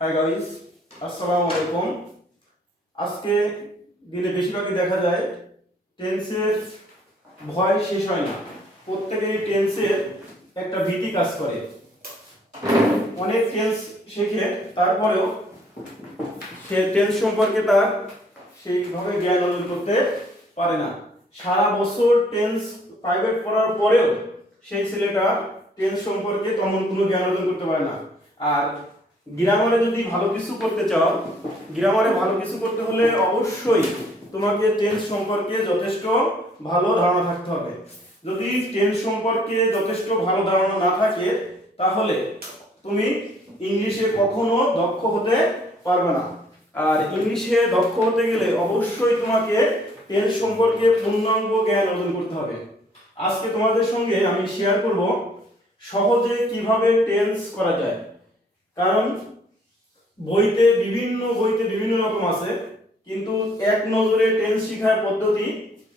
Hi guys, আসসালামু আলাইকুম। আজকে দিনে বেশিরভাগই দেখা যায় টেন্সের ভয় শেষ হয় না। প্রত্যেকেই টেন্সের একটা ভীতি কাজ করে। অনেক টেন্স শেখে, তারপরেও সে টেন্স সম্পর্কে তার সেইভাবে জ্ঞান অর্জন করতে পারে না। সারা বছর টেন্স প্রাইভেট পড়ার পরেও সেই ছেলেটা টেন্স সম্পর্কে তেমন কোনো জ্ঞান অর্জন করতে পারে না। আর গ্রামারে যদি ভালো কিছু করতে চাও, গ্রামারে ভালো কিছু করতে হলে অবশ্যই তোমাকে টেন্স সম্পর্কে যথেষ্ট ভালো ধারণা থাকতে হবে। যদি টেন্স সম্পর্কে যথেষ্ট ভালো ধারণা না থাকে, তাহলে তুমি ইংলিশে কখনো দক্ষ হতে পারবে না। আর ইংলিশে দক্ষ হতে গেলে অবশ্যই তোমাকে টেন্স সম্পর্কে পূর্ণাঙ্গ জ্ঞান অর্জন করতে হবে। আজকে তোমাদের সঙ্গে আমি শেয়ার করব সহজে কিভাবে টেন্স করা যায়। কারণ বিভিন্ন বইতে বিভিন্ন রকম আছে, কিন্তু এক নজরে টেন্স শেখার পদ্ধতি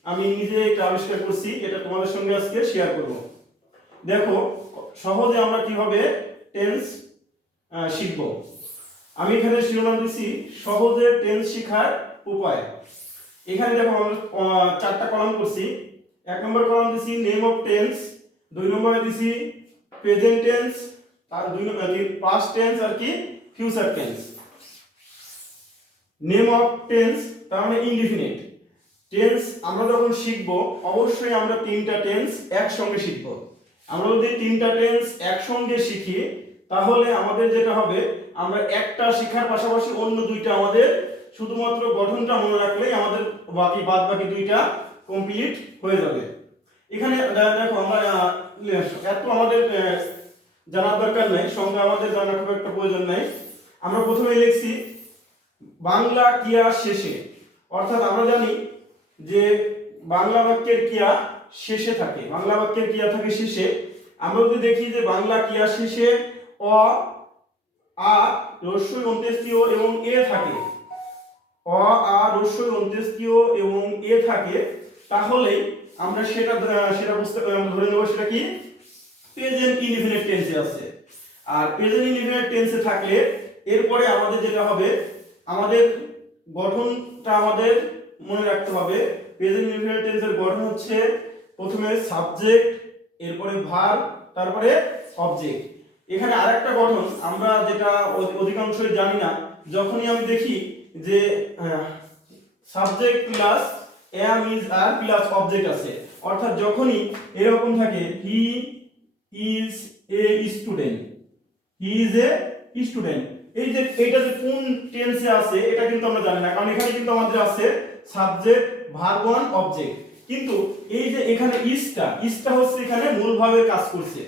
আমি নিজে একটা আবিষ্কার করছি, এটা তোমাদের সঙ্গে আজকে শেয়ার করব। দেখো সহজে আমরা কিভাবে টেন্স শিখব। আমি এখানে শিরোনাম দিছি সহজে টেন্স শেখার উপায়। এখানে দেখো আমরা চারটা কলাম করছি। এক নম্বর কলাম দিছি নেম অফ টেন্স, দুই নম্বরে দিছি প্রেজেন্ট টেন্স, আর পাস্ট টেন্স আর কি future tense. Name of tense তার মানে ইনডিফিনিট টেন্স। আমরা যখন শিখব অবশ্যই আমরা তিনটা টেন্স একসঙ্গে শিখব। আমরা যদি তিনটা টেন্স একসঙ্গে শিখি, তাহলে আমাদের যেটা হবে, আমরা একটা শেখার পাশাপাশি অন্য দুইটা আমাদের শুধুমাত্র গঠনটা মনে রাখলেই আমাদের বাদ বাকি দুইটা কমপ্লিট হয়ে যাবে। এখানে দেখো আমরা এত আমাদের জানার দরকার নাই, সংজ্ঞা আমাদের জানার খুব একটা প্রয়োজন নাই। আমরা প্রথমে লিখছি বাংলা ক্রিয়া শেষে, অর্থাৎ আমরা জানি যে বাংলা বাক্যের ক্রিয়া শেষে থাকে, বাংলা বাক্যের ক্রিয়া থাকে শেষে। আমরা যদি দেখি যে বাংলা ক্রিয়া শেষে অ, আ, রস্বই অন্ত্যেষ্টিয় এবং এ থাকে, অ, আ, রস্বই অন্ত্যেষ্টিয় এবং এ থাকে, তাহলে আমরা সেটা বুঝতে ধরে নেব সেটা কি প্রেজেন্ট ইনডিফিনিট টেন্সে আছে। আর প্রেজেন্ট ইনডিফিনিট টেন্সে থাকলে এরপরে আমাদের যেটা হবে, আমাদের গঠনটা আমাদের মনে রাখতে হবে। প্রেজেন্ট ইনডিফিনিট টেন্সের গঠন হচ্ছে প্রথমে সাবজেক্ট, এরপরে ভার্ব, তারপরে অবজেক্ট। এখানে আরেকটা গঠন আমরা যেটা অধিকাংশই জানি না, যখনই আমি দেখি যে subject plus am is are plus object আছে, অর্থাৎ যখনই এরকম থাকে he is a student, he is a student, এই যে এটা যে কোন টেন্সে আছে এটা কিন্তু আমরা জানি না, কারণ এখানে কিন্তু আমাদের আছে সাবজেক্ট ভার্ব ওয়ান অবজেক্ট। কিন্তু এই যে এখানে ইজটা হচ্ছে এখানে মূলভাবে কাজ করছে,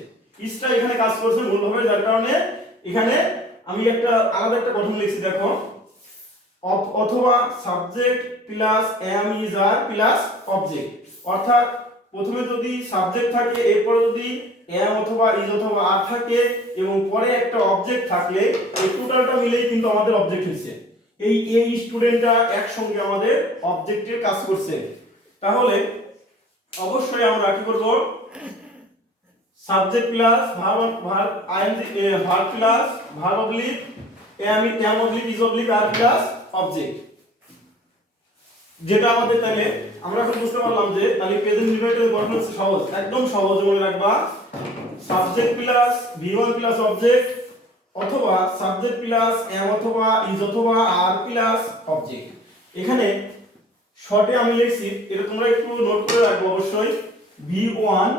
ইজটা এখানে কাজ করছে মূলভাবে, যার কারণে এখানে আমি একটা আলাদা একটা গঠন লিখছি। দেখো অথবা subject plus am is are plus object, অর্থাৎ প্রথমে যদি সাবজেক্ট থাকে, এরপর যদি am অথবা is অথবা আর থাকে এবং পরে একটা অবজেক্ট থাকলে এই টোটালটা মিলেই কিন্তু আমাদের অবজেক্ট হয়েছে। এই স্টুডেন্টটা একসঙ্গে আমাদের অবজেক্টের কাজ করছে। তাহলে অবশ্যই আমরা কি করব, subject plus verb plus verb oblique am oblique is oblique are plus object, যেটা আমাদের তাহলে আমরা এখন বুঝতে পারলাম যে তাহলে প্রেজেন্ট ইনডিফিনিটের গঠন হচ্ছে সহজ, একদম সহজ মনে রাখবা। Subject plus v1 plus object, অথবা সাবজেক্ট প্লাস am অথবা is অথবা আর প্লাস অবজেক্ট। এখানে শর্টে আমি লিখছি, এটা তোমরা একটু নোট করে রাখবে অবশ্যই, v1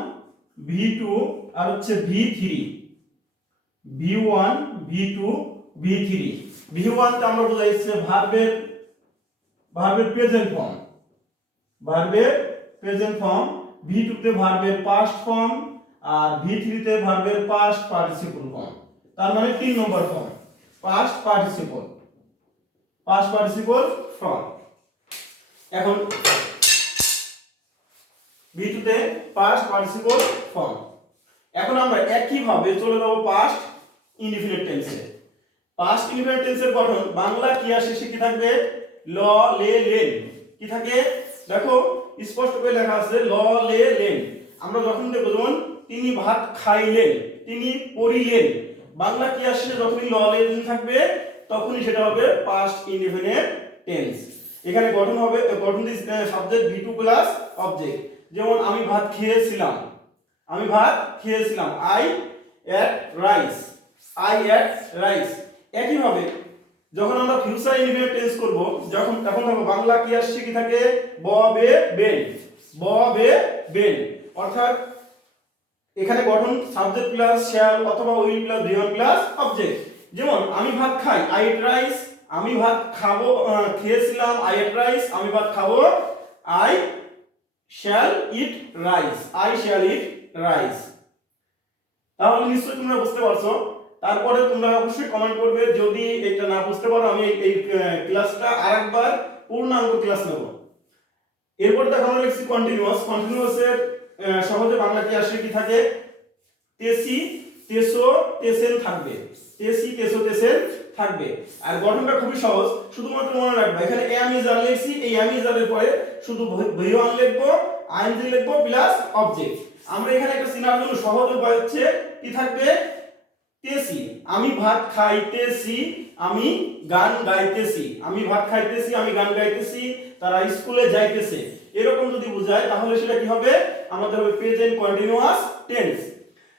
v2 আর হচ্ছে v3, v1 v2 v3। v1 তে আমরা বুঝাইছে ভার্বের প্রেজেন্ট ফর্ম, v2 তে ভার্বের পাস্ট ফর্ম, আর v3 তে ভার্বের পাস্ট পার্টিসিপল ফর্ম। তার মানে 3 নম্বর ফর্ম পাস্ট পার্টিসিপল ফর্ম। এখন v2 তে পাস্ট পার্টিসিপল ফর্ম। এখন আমরা একই ভাবে চলে যাব পাস্ট ইনডিফিনিট টেন্সে। পাস্ট ইনডিফিনিট টেন্সের গঠন বাংলা ক্রিয়া শেষে কি থাকবে, ল, লে, লেন। কি থাকে দেখো স্পষ্ট করে লেখা আছে ল, লে, লেন। আমরা যখন দেখব যেমন তিনি ভাত খাইলেন, তিনি পড়িলেন, বাংলা ক্রিয়া শেষে যখনই ল, লে, লেন থাকবে তখনই সেটা হবে পাস্ট ইনডিফিনিট টেন্স। এখানে গঠন হবে, গঠন this subject V2 plus object. যেমন আমি ভাত খেয়েছিলাম, আমি ভাত খেয়েছিলাম, I ate rice, I ate rice. একইভাবে যখন আমরা ফিউচার ইনডিফিনিট টেন্স করব, যখন তখন দেখো বাংলা কি আসছে, কি থাকে, ব বে বেন, ব বে বেন। অর্থাৎ এখানে গঠন সাবজেক্ট প্লাস শ্যাল অথবা will plus V1 plus object. যেমন আমি ভাত খাই, আই এট রাইস, আমি ভাত খাবো, খেয়েছিলাম, আই এট রাইস, আমি ভাত খাবো, I shall eat rice, I shall eat rice. তাহলে নিশ্চয়ই তোমরা বুঝতে পারছো। তারপরে তোমরা অবশ্যই কমেন্ট করবে যদি এটা না বুঝতে পারো, আমি এই ক্লাসটা আরেকবার পূর্ণাঙ্গ ক্লাস নেব। এরপর দেখো আমরা লিখছি কন্টিনিউয়াস। কন্টিনিউয়াসের সহজে বাংলা কি আসে, কি থাকে, তেসি তেসো তেসেন থাকবে, তেসি তেসো তেসেন থাকবে। আর গঠনটা খুবই সহজ, শুধুমাত্র মনে রাখবে এখানে এম ইজ আর লিখছি, এই এম ইজ এর পরে শুধু V1 লিখবো, আইএনজি লিখবো প্লাস অবজেক্ট। আমরা এখানে একটা চিনার জন্য সহজ উপায় হচ্ছে কি থাকবে, তেসি, আমি ভাত খাইতেছি, আমি গান গাইতেছি, আমি ভাত খাইতেছি, আমি গান গাইতেছি, তারা স্কুলে যাইতেছে। এরকম যদি বোঝায় তাহলে সেটা কি হবে, আমাদের হবে প্রেজেন্ট কন্টিনিউয়াস টেন্স।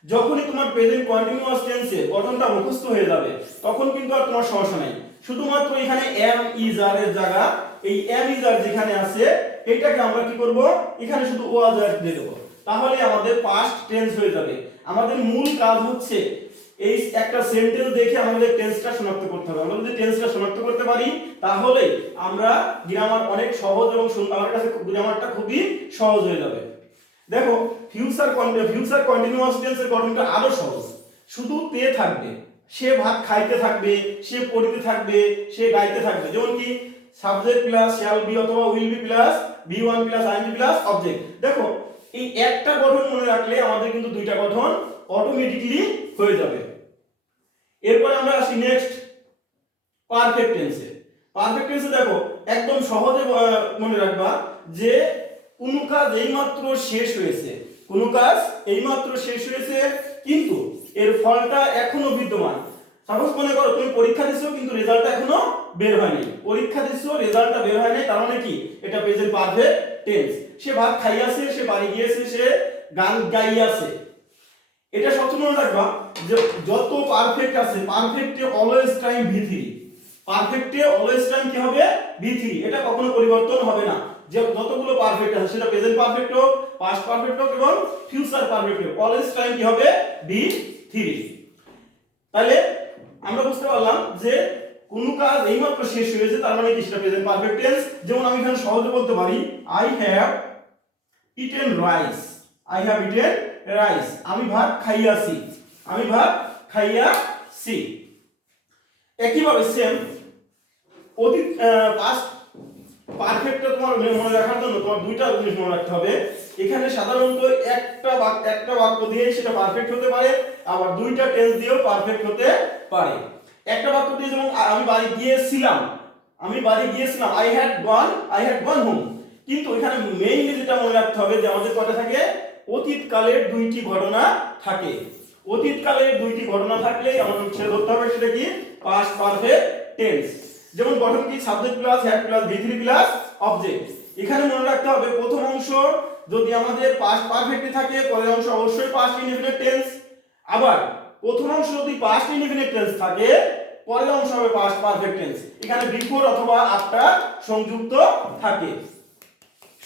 যখনই তোমার প্রেজেন্ট কন্টিনিউয়াস টেন্সে গঠনটা মুখস্থ হয়ে যাবে তখন কিন্তু আর তোমার সমস্যা নাই। শুধুমাত্র এখানে এম ইজ আর এর জায়গা, এই এম ইজ আর যেখানে আছে এটাকে আমরা কি করব, এখানে শুধু ওয়াজ আর দিয়ে দেব, তাহলে আমাদের পাস্ট টেন্স হয়ে যাবে। আমাদের মূল কাজ হচ্ছে এই একটা সেন্টেন্স দেখে আমাদের টেন্সটা শনাক্ত করতে হবে। আমরা যদি টেন্সটা শনাক্ত করতে পারি তাহলে আমরা গ্রামার অনেক সহজ এবং আমার কাছে গ্রামারটা খুবই সহজ হয়ে যাবে। দেখো ফিউচার কন্টিনিউয়াস টেন্সের গঠনটা আরো সহজ, শুধু তে থাকবে, সে ভাত খাইতে থাকবে, সে পড়িতে থাকবে, সে গাইতে থাকবে। যেমন কি সাবজেক্ট প্লাস শ্যাল বি অথবা will be plus V1 plus ING plus object. দেখো এই একটা গঠন মনে রাখলে আমাদের কিন্তু দুইটা গঠন অটোমেটিক্যালি হয়ে যাবে। এরপর আমরা আসি নেক্সট পারফেক্ট টেন্সে। পারফেক্ট টেন্সে দেখো একদম সহজে মনে রাখবা যে কোনো কাজ এইমাত্র শেষ হয়েছে, কোনো কাজ এইমাত্র শেষ হয়েছে কিন্তু এর ফলটা এখনো বিদ্যমান। সাপোজ মনে করো তুমি পরীক্ষা দিছো কিন্তু রেজাল্টটা এখনো বের হয়নি, পরীক্ষা দিছো রেজাল্টটা বের হয়নি, তার মানে কি এটা প্রেজেন্ট পারফেক্ট টেন্স। সে ভাত খাইয়াছে, সে বাড়ি গিয়েছে, সে গান গাইয়াছে। এটা সবসময় মনে রাখবা যে যত পারফেক্ট আছে পারফেক্টে অলওয়েজ টাইম V3, পারফেক্টে অলওয়েজ টাইম কি হবে V3, এটা কখনো পরিবর্তন হবে না। যে যতগুলো পারফেক্ট আছে সেটা প্রেজেন্ট পারফেক্ট হোক, পাস্ট পারফেক্ট হোক এবং ফিউচার পারফেক্ট হোক, অলওয়েজ টাইম কি হবে V3। তাহলে আমরা বুঝতে পারলাম যে কোন কাজ এইমাত্র শেষ হয়েছে তার মানে কি সেটা প্রেজেন্ট পারফেক্ট টেন্স। যেমন আমি এখানে সহজে বলতে পারি I have eaten rice, I have eaten rice, আমি ভাত খাইয়াছি, আমি ভাত খাইয়াছি। একইভাবে সেম অতীত পাস্ট পারফেক্টটা তোমার মনে রাখার জন্য তোমার দুইটা জিনিস মনে রাখতে হবে। এখানে সাধারণত একটা বাক্য দিয়ে সেটা পারফেক্ট হতে পারে, আবার দুইটা টেন্স দিয়েও পারফেক্ট হতে পারে। একটা বাক্য দিয়ে যেমন আমি বাড়ি গিয়েছিলাম, আমি বাড়ি গিয়েছিলাম, আই হ্যাড গন হোম। কিন্তু এখানে মেইনলি যেটা মনে রাখতে হবে যে আমাদের কয়টা থাকে, অতীতকালের দুইটি ঘটনা থাকে। অতীতকালের দুইটি ঘটনা থাকলে আমাদের ছেড়ে ধরতে হবে সেটা কি পাস্ট পারফেক্ট টেন্স। যেমন গঠন কি subject plus had plus V3 plus object. এখানে মনে রাখতে হবে প্রথম অংশ যদি আমাদের পাস্ট পারফেক্টে থাকে পরের অংশ অবশ্যই পাস্ট ইনডিফিনিট টেন্স, আবার প্রথম অংশ যদি পাস্ট ইনডিফিনিট টেন্স থাকে পরের অংশ হবে পাস্ট পারফেক্ট টেন্স। এখানে বিফোর অথবা আফটার সংযুক্ত থাকে।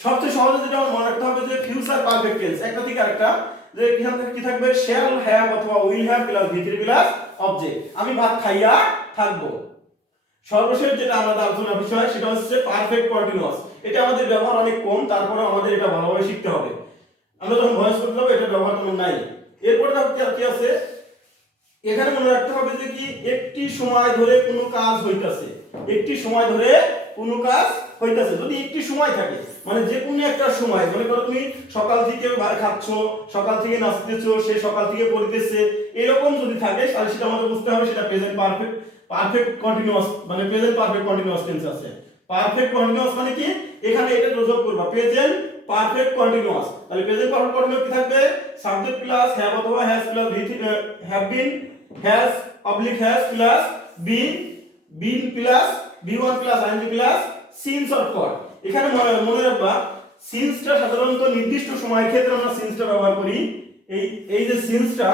সবচেয়ে সহজে যেটা মনে রাখতে হবে যে ফিউচার পারফেক্ট টেন্স একটা থেকে আরেকটা যে কি থাকবে শ্যাল হ্যাভ অথবা will have plus V3 plus object, আমি ভাত খাইয়া থাকবো। সর্বশেষ যেটা আমাদের আলোচনার বিষয় সেটা হচ্ছে পারফেক্ট কন্টিনিউয়াস। এটা আমাদের ব্যবহার অনেক কম, তারপরে আমাদের এটা ভালোভাবে শিখতে হবে। আমরা যখন ভয়েস করতে হবে এটা ব্যবহার তেমন নাই। এরপরে কি আছে এখানে মনে রাখতে হবে যে কি একটি সময় ধরে কোনো কাজ হইতাছে, একটি সময় ধরে কোনো কাজ হইতাছে। যদি একটি সময় থাকে মানে যে কোনো একটা সময়, মনে করো তুমি সকাল থেকে খাচ্ছ, সকাল থেকে নাচতেছো, সে সকাল থেকে পড়তেছে, এরকম যদি থাকে তাহলে সেটা আমাদের বুঝতে হবে সেটা প্রেজেন্ট পারফেক্ট কন্টিনিউয়াস মানে প্রেজেন্ট পারফেক্ট কন্টিনিউয়াস টেন্স আছে। পারফেক্ট কন্টিনিউয়াস মানে কি এখানে এটা যোগ করবা প্রেজেন্ট পারফেক্ট কন্টিনিউয়াস। তাহলে প্রেজেন্ট পারফেক্ট কন্টিনিউয়াস কি থাকবে সাবজেক্ট প্লাস হ্যাভ অথবা has plus V3 have been, has oblique has plus been been plus বি1 plus ING plus since or for. এখানে মনে রাখবা সিন্সটা সাধারণত নির্দিষ্ট সময়ের ক্ষেত্রে আমরা সিন্সটা ব্যবহার করি। এই যে সিন্সটা,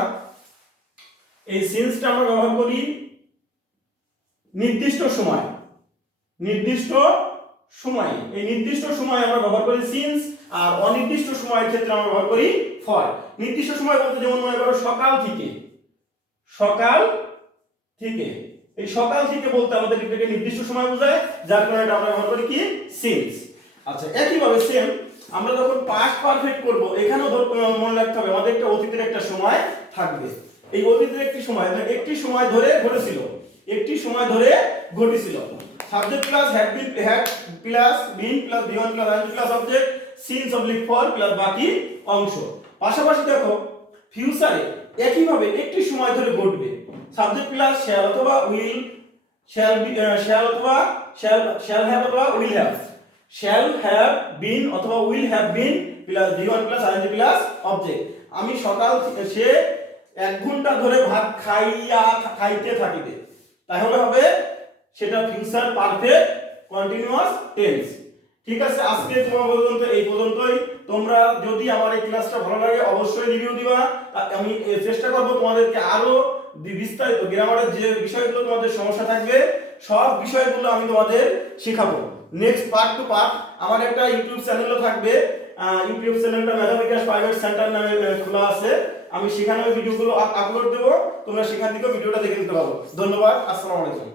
এই সিন্সটা আমরা ব্যবহার করি নির্দিষ্ট সময়, নির্দিষ্ট সময়, এই নির্দিষ্ট সময় আমরা ব্যবহার করি সিন্স, আর অনির্দিষ্ট সময়ের ক্ষেত্রে আমরা ব্যবহার করি ফর। নির্দিষ্ট সময় বলতে যেমন মনে করো সকাল থেকে, সকাল থেকে, এই সকাল থেকে বলতে আমাদের এটাকে নির্দিষ্ট সময় বোঝায়, যার কারণে এটা আমরা ব্যবহার করি কি সিন্স। আচ্ছা একইভাবে সেম আমরা যখন পাস্ট পারফেক্ট করব, এখানেও মনে রাখতে হবে আমাদের একটা অতীতের একটা সময় থাকবে। এই অতীতের একটি সময় ধরে ঘটেছিল, একটি সময় ধরে ঘটেছিল। Subject plus had plus been plus বি1 plus ING plus object since oblique for plus বাকি অংশ। পাশাপাশি দেখো ফিউচারে একইভাবে একটি সময় ধরে ঘটবে। সাবজেক্ট প্লাস শ্যাল অথবা উইল, শ্যাল অথবা শ্যাল হ্যাভ অথবা will have, shall have been অথবা উইল হ্যাভ বিন প্লাস বি1 প্লাস আইএনজি প্লাস অবজেক্ট। আমি সকাল সে 1 ঘন্টা ধরে ভাত খাইতে থাকিবে, তাহলে হবে সেটা ফিউচার পারফেক্ট কন্টিনিউয়াস টেন্স। ঠিক আছে, আজকে তোমার পর্যন্ত এই পর্যন্তই। তোমরা যদি আমার এই ক্লাসটা ভালো লাগে অবশ্যই রিভিউ দিবা। আমি চেষ্টা করব তোমাদেরকে আরো বিস্তারিত গ্রামারের যে বিষয়গুলো তোমাদের সমস্যা থাকবে সব বিষয়গুলো আমি তোমাদের শেখাবো। নেক্সট পার্ট টু পার্ট আমার একটা ইউটিউব চ্যানেলও থাকবে, ইউটিউব চ্যানেলটা মেধাবিকাশ প্রাইভেট সেন্টার নামে খোলা আছে। আমি সেখানে ভিডিওগুলো আপলোড দেবো, তোমরা সেখান থেকে ভিডিওটা দেখে নিতে পারো। ধন্যবাদ, আসসালামু আলাইকুম।